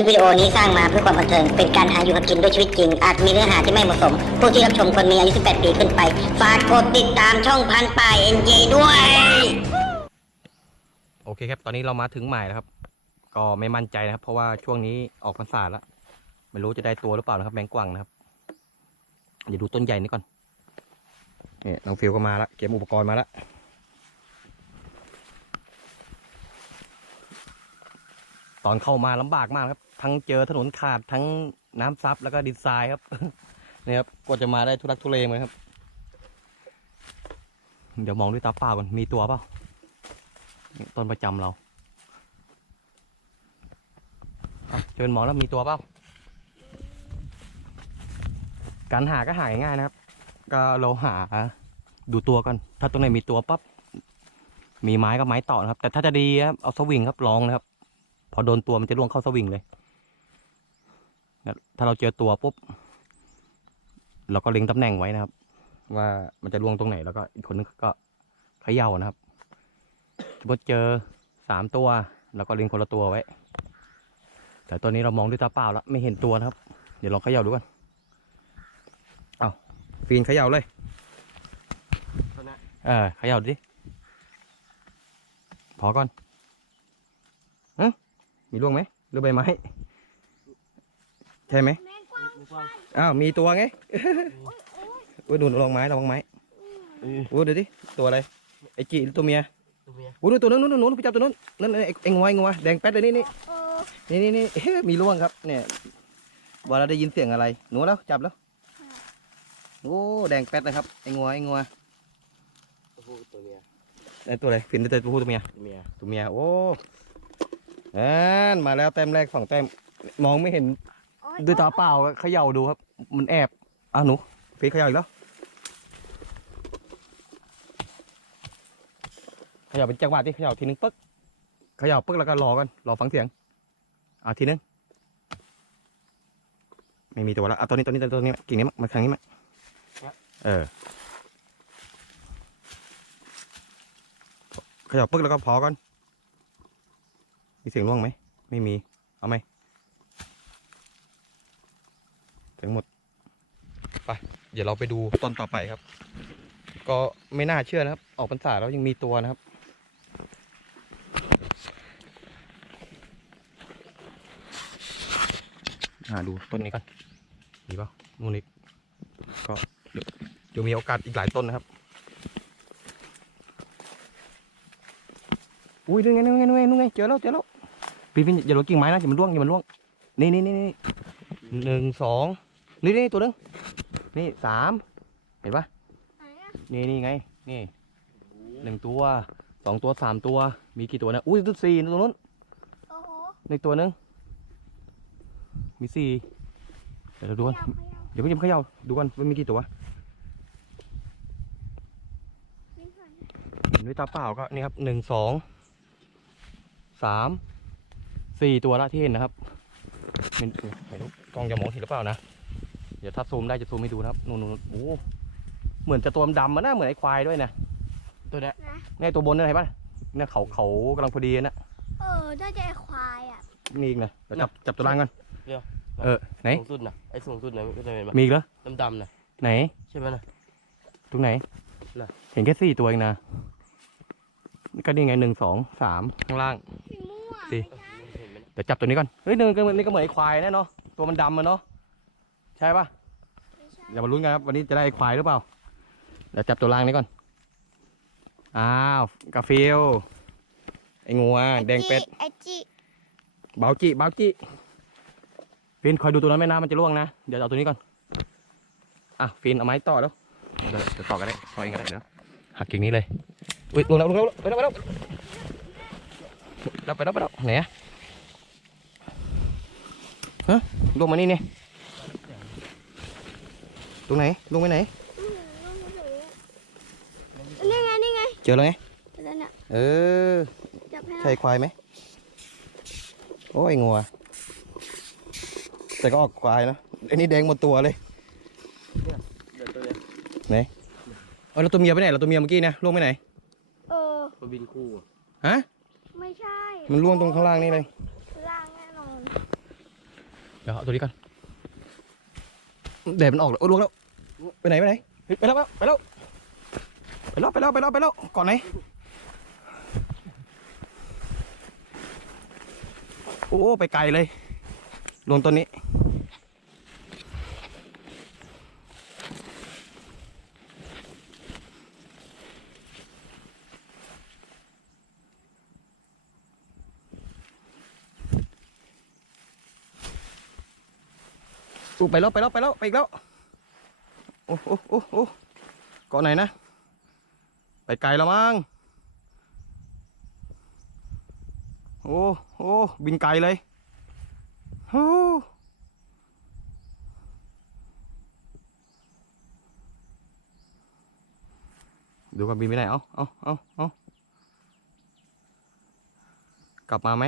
ลิปวิดีโอนี้สร้างมาเพื่อความบันเทิง เป็นการหาอยู่กับกินด้วยชีวิตจริง อาจมีเนื้อหาที่ไม่เหมาะสม ผู้ที่รับชมควรมีอายุ 18 ปีขึ้นไป ฝากกดติดตามช่องพันป่ายเอ็นจด้วย โอเคครับ ตอนนี้เรามาถึงใหมายแล้วครับ ก็ไม่มั่นใจนะครับ เพราะว่าช่วงนี้ออกพรรษาแล้ว ไม่รู้จะได้ตัวหรือเปล่านะครับ แมงกวังนะครับ เดี๋ยวดูต้นใหญ่นี่ก่อน นี่น้องฟิวก็มาแล้วเก็บอุปกรณ์มาแล้วตอนเข้ามาลำบากมากครับ ทั้งเจอถนนขาดทั้งน้ำซับแล้วก็ดินทรายครับนี่ครับกว่าจะมาได้ทุรักทุเลเหมือนครับ เดี๋ยวมองด้วยตาเปล่าก่อนมีตัวเปล่าต้นประจำเราเอาเชิญมองแล้วมีตัวเปล่าการหาก็หาง่ายนะครับ ก็เราหาดูตัวกัน ถ้าตรงไหนมีตัวปั๊บมีไม้ก็ไม้ต่อนะครับ แต่ถ้าจะดีครับเอาสวิงครับลองนะครับ พอโดนตัวมันจะล่วงเข้าสวิงเลย ถ้าเราเจอตัวปุ๊บเราก็เล็งตำแหน่งไว้นะครับ ว่ามันจะล่วงตรงไหนแล้วก็อีกคนนึงก็เขย่านะครับสมมติเจอสามตัวเราก็เล็งคนละตัวไว้ แต่ตัวนี้เรามองด้วยตาเปล่าแล้วไม่เห็นตัวนะครับ เดี๋ยวลองเขย่าดูกันเอาฟีนเขย่าเลยเออเขย่าดิพอก่อนฮะมีร่วงไหมหรือใบไม้ ใช่ไหมอ้าวมีตัวไงอุ้ยดูลองไม้ลองไม้อุ้ยเดี๋ยวดิตัวอะไรไอจีหรือตัวเมียโอ้ยตัวนู้นนู้นนู้นพี่จับตัวนู้นนั่นไอ้ไอ้งวยงวยแดงแป๊ดเลยนี่นี่นี่นี่นี่เฮ้ยมีร่วงครับเนี่ยว่าเราได้ยินเสียงอะไรหนูแล้วจับแล้วโอ้แดงแป๊ดนะครับไอ้งวยไอ้งวยตัวเมียไอ้ตัวอะไรฟินตัวผู้ตัวเมียเมียตัวเมียโอ้อันมาแล้วแต้มแรกสองแต้มมองไม่เห็น ด้วยตาเปล่าเขย่าดูครับ มันแอบอ้าวหนูฟินเขย่าอีกแล้วเขย่าเป็นจังหวะที่เขย่าทีนึงปึ๊กเขย่าปึ๊กแล้วก็รอกันรอฟังเสียงอ่าทีนึงไม่มีตัวแล้วอะตัวนี้ตัวนี้ตัวนี้กิ่งนี้มามาทางนี้มาเออเขย่าปึ๊กแล้วก็พอก่อนมีเสียงร่วงไหมไม่มีเอาไหม ถึงหมดไปเดี๋ยวเราไปดูต้นต่อไปครับ ก็ไม่น่าเชื่อนะครับ ออกพรรษาแล้วยังมีตัวนะครับ อ่าดูต้นนี้กันมีเปล่านู่นนี่ก็เดี๋ยวเดี๋ยวมีโอกาสอีกหลายต้นนะครับ อุ้ยนู่นไงนู่นไงนู่นไงนู่นไงเจอแล้วเจอแล้วพี่พี่อย่าโดนกิ่งไม้นะอย่ามันร่วงอย่ามันร่วง นี่นี่นี่นี่หนึ่งสอง นี่นี่ตัวหนึงนี่สามเห็นปะนี่นี่ไง นี่หนึ่งตัวสองตัวสามตัว มีกี่ตัวนะอุ้ยตัวสี่ตัวนู้นโอ้โหในตัวหนึงมีสี่เดี๋ยวเราดูกันเดี๋ยวพี่ยิมเขย่าดูกันว่ามีกี่ตัวเห็นด้วยตาเปล่าก็นี่ครับหนึ่งสองสามสี่ตัวละที่เห็นนะครับไม่ไม่รู้กล้องจะมองเห็นหรือเปล่านะ เดี๋ยวถ้าซูมได้จะซูมให้ดูนะครับนู่นนู่นโอ้เหมือนจะตัวดำๆมันน่าเหมือนไอ้ควายด้วยนะตัวเนี้ยนะเนี่ยตัวบนนั่นเห็นปะเนี่ยเขาเขากำลังพอดีนะเออน่าจะไอ้ควายอะนี่อีกนะเดี๋ยวจับจับตัวล่างกันเดี๋ยว เออไหนสูงสุดนะไอ้สูงสุดนะก็จะเป็นแบบมีอีกเหรอดำๆนะไหนใช่ไหมนะตรงไหนน่ะ เห็นแค่สี่ตัวเองนะนี่ก็นี่ไงหนึ่งสองสามข้างล่าง สีม่วงสิ เห็นไหมเดี๋ยวจับตัวนี้ก่อนเฮ้ยนี่ก็นี่ก็เหมือนไอ้ควายแน่เนาะตัวมันดำมันเนาะ ใช่ปะไม่ใช่เดี๋ยวมาลุ้นกันครับวันนี้จะได้ไอ้ควายหรือเปล่า เดี๋ยวจับตัวล่างนี้ก่อน อ้าวกาฟิลไอ้งัวแดงเป็ดไอจิเบาจิเบาจิฟินคอยดูตัวนั้นไม่นะมันจะล่วงนะ เดี๋ยวเอาตัวนี้ก่อน อะฟินเอาไม้ต่อแล้วเดี๋ยวเดี๋ยวต่อกันได้ต่อเองก็ได้เดี๋ยวหักกิ่งนี้เลยอุ้ยลงแล้วลงแล้วไปแล้วไปแล้วไปแล้วไปแล้วไปแล้วไหนอะฮะลงมานี่เนี่ย ตรงไหน ลงไปไหน นี่ไงนี่ไงเจอแล้วไง นั่นน่ะเออ จับให้ใช่ควายไหม โอ้ยงัว แต่ก็ออกควายนะไอ้นี่แดงหมดตัวเลย เดี๋ยวตัวเนี้ยเออแล้วตัวเมียไปไหน เราตัวเมียเมื่อกี้นะล่วงไปไหน เออมันบินคู่อะฮะ ไม่ใช่มันล่วงตรงข้างล่างนี่เลย ล่างแน่นอน เดี๋ยวเอาตัวนี้ก่อนแดดมันออกแล้วโอ้ลวงแล้ว ไปไหนไปไหนเฮ้ยไปแล้วไปแล้วไปแล้วไปแล้วไปแล้วไปแล้วก่อนไหนโอ้ไปไกลเลยลงตัวนี้อู้ไปแล้วไปแล้วไปแล้วไปอีกแล้ว อ้โอ้โอ้โอ้เกาะไหนนะ ไปไกลแล้วมั้งโอ้โอ้บินไกลเลยโอ้ดูกันบินไปไหนเอาเอาเอาเอากลับมาไหม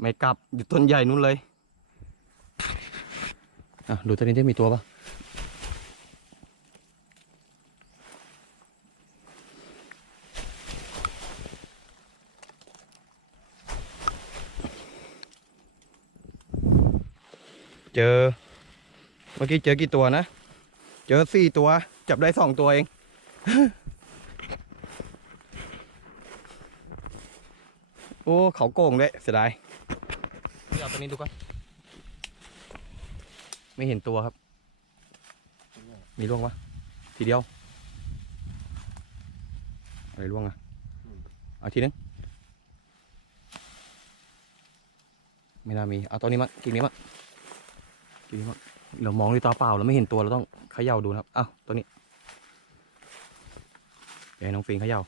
ไม่กลับ อยู่ต้นใหญ่นู้นเลยอะดูตัวนี้ได้มีตัวปะ เจอ เมื่อกี้เจอกี่ตัวนะ เจอสี่ตัว จับได้สองตัวเอง โอ้ เขาโกงด้วยเสียดายนี่เอาตัวนี้ดูก่อนไม่เห็นตัวครับ มีร่วงปะทีเดียวอะไรร่วงอะเอาทีนึงไม่น่ามี เอาตัวนี้มากิ่งนี้มากิ่ง นี้มาเรามองด้วยตาเปล่าเราไม่เห็นตัวเราต้องเขย่าดูนะครับอ้าวตัวนี้เดี๋ยวให้น้องฟิงเขย่า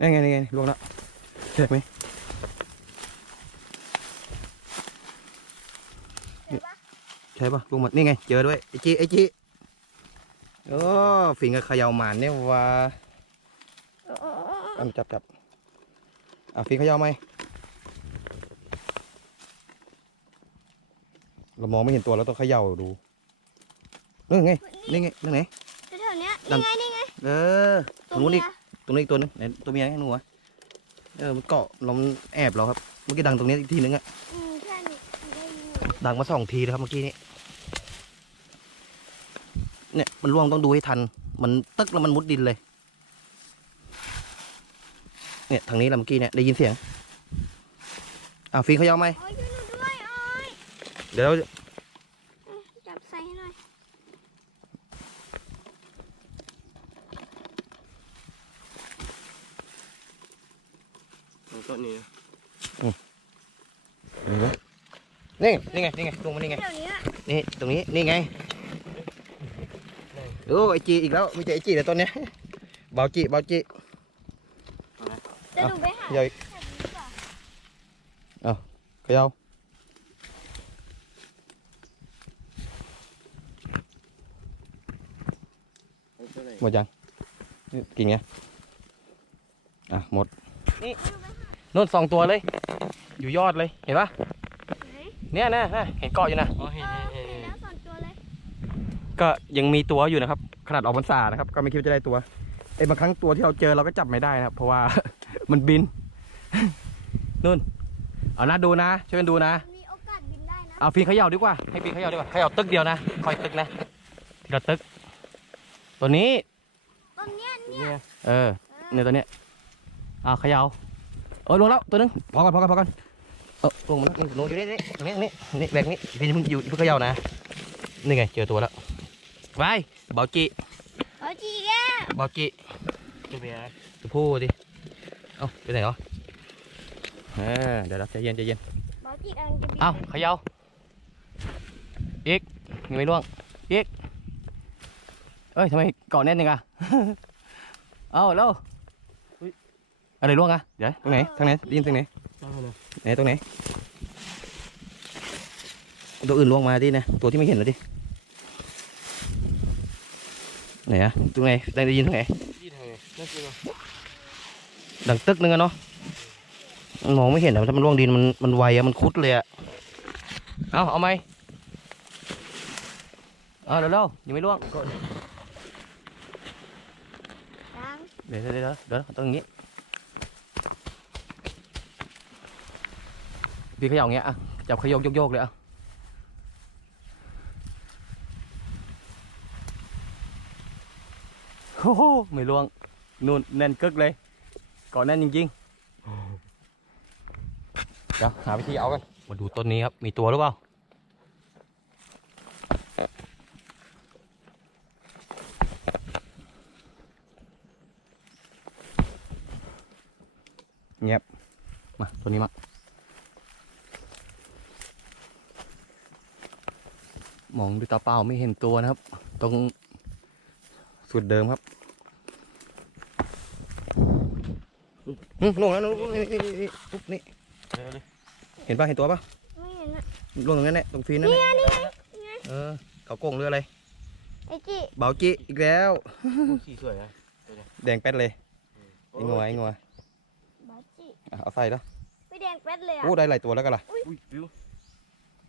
นี่ไงนี่ไงร่วงแล้วเจ็บไหมใช่ปะลุงมันนี่ไงเจอด้วยไอจีไอจีโอ้ฟิงกับเขยาวหมานเนี่ยว่าโอ้โอ้โอ้โอ้เอาจับจับ อะฟิงเขยาวไหมเรามองไม่เห็นตัวเราต้องเขย่าดูนู่นไงนี่ไงนั่นไง แถวๆเนี้ยดันี่งไงนี่ไงเออตตัรวงนู้นเมีอียกตรงนี้อีกตัวนึงไหนตัวเมียให้หนูอะเออมันเกาะเรามันแอบเราครับเมื่อกี้ดังตรงนี้อีกทีนึงอะอืมใช่นี่ได้ยินอยู่ดังมาสองทีนะครับเมื่อกี้นี้เนี่ยมันล่วงต้องดูให้ทัน มันตึกแล้วมันมุดดินเลย เนี่ยทางนี้แหละเมื่อกี้เนี่ยได้ยินเสียงอ่าฟิงเขายาวไหมโอ้ยช่วยหนูด้วยโอ้ยเดี๋ยวเราอืมจับใส่ให้หน่อยตรงต้นนี้นะนี่นี่ไงนี่ไงลงมานี่ไงแถวเนี้ยนี่ตรงนี้นี่ไงโอ้ไอจีอีกแล้วมีแต่ไอจีแต่ตอนเนี้ยเบาจีเบาจีเดี๋ยวหนูไปหาเดี๋ยวแถวนี้ดีกว่าเขายาวตรงต้นไหนหมดยังนี่กินไงอะหมดนี่นู่นสองตัวเลย อยู่ยอดเลยเห็นปะไหนเนี่ยนะนะเห็นเกาะอยู่นะอ๋อเห็นเออเห็นเห็เห็นนแล้วสองตัวเลยก็ยังมีตัวอยู่นะครับ ขนาดออกพรรษานะครับ ก็ไม่คิดว่าจะได้ตัว ไอ้บางครั้งตัวที่เราเจอเราก็จับไม่ได้นะครับ เพราะว่า มันบินนู่น เอานะดูนะช่วยกันดูนะ มีโอกาสบินได้นะ เอาฟีนเขย่าดีกว่าให้ฟีนเขย่าดีกว่าเขย่าตึกเดียวนะคอยตึกนะทีละตึก ตัวนี้ตอนเนี้ยเนี่ย เออเนี่ยตัวเนี้ยเอาเขย่าเออลงแล้วตัวนึงพอกันพอกันพอกันเออลงมาแล้วนี่ลงอยู่นี่นี่ตรงนี้นี่นี่แบกนี่พี่เพิ่งอยู่เพิ่งเขย่านะนี่ไงเจอตัวแล้วไปเบาจี โอ้ยจีแกเบาจีตัวเมียตัวผู้ดิ เอ้าไปไหนเหรอเออเดี๋ยวนะใจเย็นใจเย็นบอสจีกำลังจะบินเอ้าเขย่าอีกยังไม่ล่วงอีกเอ้ยทำไมเกาะแน่นยังอะเอ้าแล้วอุ๊ยอะไรล่วงอะเดี๋ยวตรงไหนทางไหนได้ยินตรงไหนตั้งเลยไหนตรงไหนตัวอื่นล่วงมาดินะตัวที่ไม่เห็นเลยดิ ไหนอะตรงไหนได้ได้ยินตรงไหนยี่ทางไหนนั่นคือดังตึกนึงอะเนาะมันมองไม่เห็นอะถ้ามันล่วงดินมันมันไวอะมันคุดเลยอะเอาเอาไหมเอาเร็วๆยังไม่ล่วงยังเดี๋ยวเดี๋ยวเดี๋ยวเดี๋ยวตรงนี้พี่เขย่าอย่างเงี้ยอะจับขยกโยกๆเลยอะ โอ้โหไม่ล่วงนู่นแน่นกึกเลยก่อนแน่นจริงๆเดี๋ยวหาวิธีเอากันมาดูต้นนี้ครับ มีตัวหรือเปล่าเงียบมาตัวนี้มามองด้วยตาเปล่าไม่เห็นตัวนะครับ ตรงสุดเดิมครับอืม ลงแล้วลงนี่นี่นี่นี่ปุ๊บนี่เร็วเลยเห็นปะเห็นตัวปะไม่เห็นอะลงตรงนั้นแหละตรงฟีนนั่นแหละเออเขาโกงเรืออะไรไอจีเบาจิอีกแล้วสีสวยอะแดงแป๊ดเลยไอ้งัวไอ้งัวบาจีอะเอาใส่แล้วไม่แดงแป๊ดเลยอะโอ้ได้หลายตัวแล้วกันล่ะอุ้ยวิว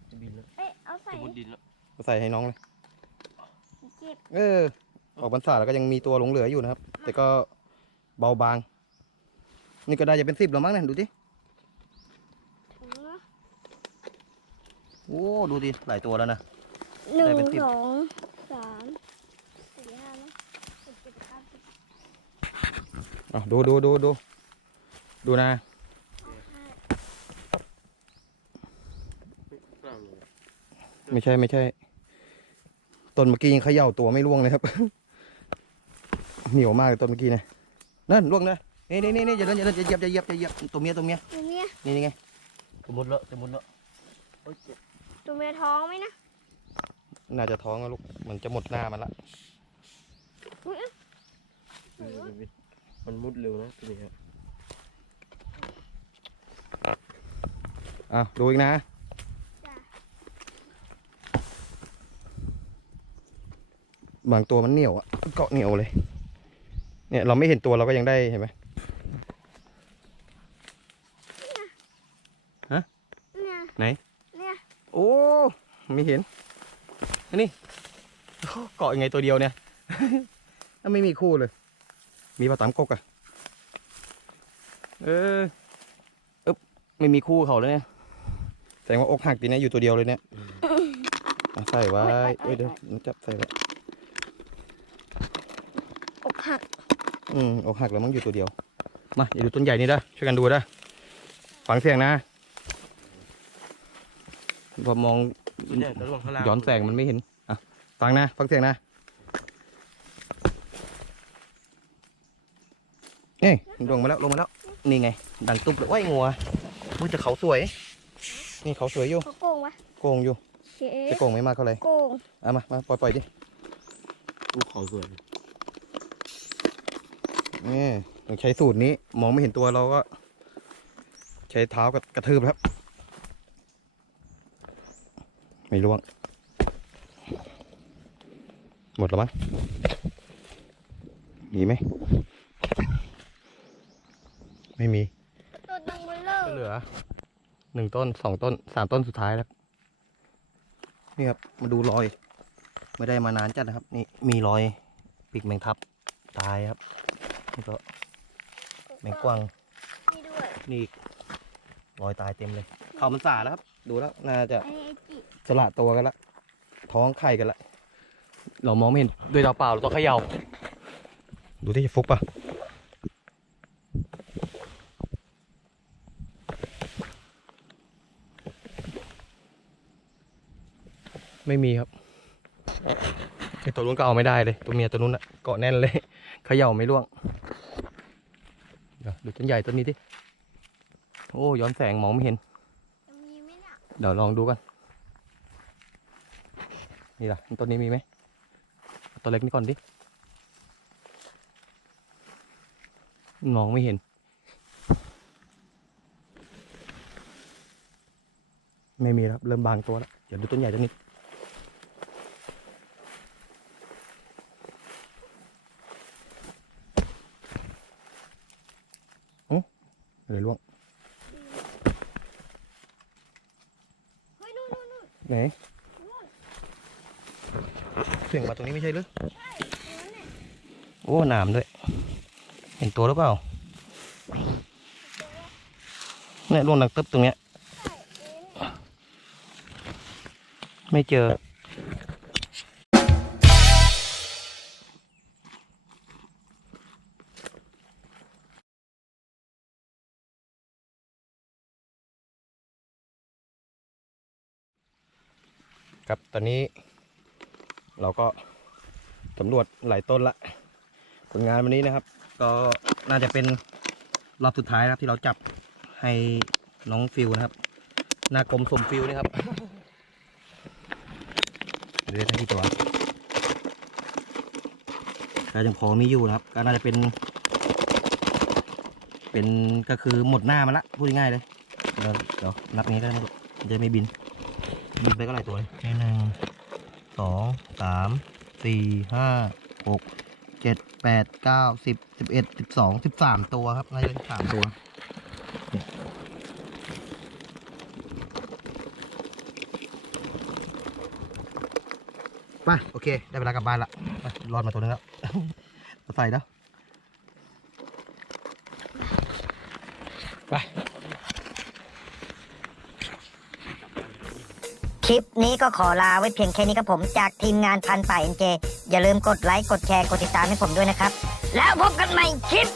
จะบินแล้วเอ้ยเอาใส่จะบนดินแล้วเอาใส่ให้น้องเลยเก็บเออออกพรรษาแล้วก็ยังมีตัวหลงเหลืออยู่นะครับ แต่ก็เบาบาง นี่ก็ได้จะเป็นสิบแล้วมั้งเนี่ยดูดิถุงนะโอ้ดูดิหลายตัวแล้วนะ หนึ่ได้เป็นงสิบ สองสามสี่ห้านะหกเจ็ดแปดเก้าสิบอะดูดูดูดูดูนะ ห้าเปล่าเลยไม่ใช่ไม่ใช่ต้นเมื่อกี้ยังเขย่าตัวไม่ร่วงเลยครับ เหนียวมากเลยต้นเมื่อกี้นะนั่นร่วงนะ นี่นี่นี่นี่อย่าเดินอย่าเดินอย่าเหยียบอย่าเหยียบอย่าเหยียบตัวเมียตัวเมียตัวเมียนี่นี่ไงจะมุดแล้วจะมุดแล้วโอ้ยเจ็บตัวเมียท้องไหมนะน่าจะท้องแล้วลูกมันจะหมดหน้ามันละอุ้ยเอ้ยวิววิววิวมันมุดเร็วนะตัวนี้ครับอะดูอีกนะ จ้ะบางตัวมันเหนียวอะเกาะเหนียวเลย เนี่ยเราไม่เห็นตัวเราก็ยังได้เห็นไหม เนี่ย ไหน เนี่ยโอ้ไม่เห็นอันนี้เกาะยังไงตัวเดียวเนี่ยถ้าไม่มีคู่เลย มีปลาตามกกอะเอออึ๊บไม่มีคู่เขาแล้วเนี่ยแสดงว่าอกหักตีเนี่ยอยู่ตัวเดียวเลยเนี่ยอะใส่ไว้เอ้ยเดี๋ยวมันจับใส่ไว้อกหัก อืมอกหักแล้วมั้งอยู่ตัวเดียว มาอย่าดูต้นใหญ่นี่ได้ช่วยกันดูได้ฟังเสียงนะ พอมองตัวใหญ่ตัวลงข้างล่างย้อนแสงมันไม่เห็นอะฟังนะฟังเสียงนะเอ้ยลงมาแล้วลงมาแล้วนี่ไง ดังตุ๊บเลยว้ายงัวอุ้ยแต่เขาสวย นี่เขาสวยอยู่เขาโกงวะโกงอยู่เชแต่โกงไม่มากเท่าไหร่โกงเอามามาปล่อยปล่อยดิอู้เขาสวยนี่ต้องใช้สูตรนี้ มองไม่เห็นตัวเราก็ ใช้เท้ากับกระทืบครับ ไม่ล่วง หมดแล้วมั้งมีไหม ไม่มีตัวดังเบลเลอร์ก็เหลือหนึ่งต้นสองต้นสามต้นสุดท้ายแล้ว นี่ครับ มาดูรอย ไม่ได้มานานจัดนะครับ นี่มีรอยปีกแมงทับ ตายครับนี่ก็แมงกวางนี่ด้วยนี่อีกรอยตายเต็มเลยเขามันสาแล้วครับ ดูแล้วน่าจะไอ้ไอจี สละตัวกันละ ท้องไข่กันละ เรามองไม่เห็นด้วยตาเปล่าเราต้องเขย่า ดูที่จะฟุกปะไม่มีครับไอตัวนู้นก็เอาไม่ได้เลย ตัวเมียตัวนู้นอะเกาะแน่นเลยเขย่าไม่ร่วงเดี๋ยวดูต้นใหญ่ต้นนี้ดิโอ้ย้อนแสงมองไม่เห็นจะมีไหมเนี่ย เดี๋ยวลองดูกัน นี่ล่ะต้นนี้มีไหมเอาตัวเล็กนี่ก่อนดิมองไม่เห็น ไม่มีแล้วครับเริ่มบางตัวแล้ว เดี๋ยวดูต้นใหญ่ต้นนี้อืออะไรล่วงเฮ้ยนู่นนู่นนู่นไหน เสียงมาตรงนี้ไม่ใช่หรือตรงนั้นเนี่ยโอ้หนามด้วย เห็นตัวหรือเปล่าเนี่ยลวงดังตึ๊บตรงเนี้ย ไม่เจอครับ ตอนนี้ เราก็สำรวจหลายต้นละผลงานวันนี้นะครับ ก็น่าจะเป็นรอบสุดท้ายนะครับ ที่เราจับให้น้องฟิวนะครับหน้ากลมสมฟิวนะครับเรียกได้กี่ตัวก็ยังพอมีอยู่นะครับ ก็น่าจะเป็น เป็นก็คือหมดหน้ามันละพูดง่ายเลยเดี๋ยวนับงนี้ก็ได้จะไม่บิน บินไปก็หลายตัวเลยหนึ่ง สองสามสี่ห้าหกเจ็ดแปดเก้าสิบสิบเอ็ดสิบสองสิบสามตัวครับน่าจะสิบสามตัวเนี่ยไปโอเค ได้เวลากลับบ้านละรอดมาตัวนึงแล้วใส่แล้วไป ลิปนี้ก็ขอลาไว้เพียงแค่นี้ครับผมจากทีมงานพันป่าเอ็นเจอย่าลืมกดไลค์กดแชร์กดติดตามให้ผมด้วยนะครับ แล้วพบกันใหม่คลิป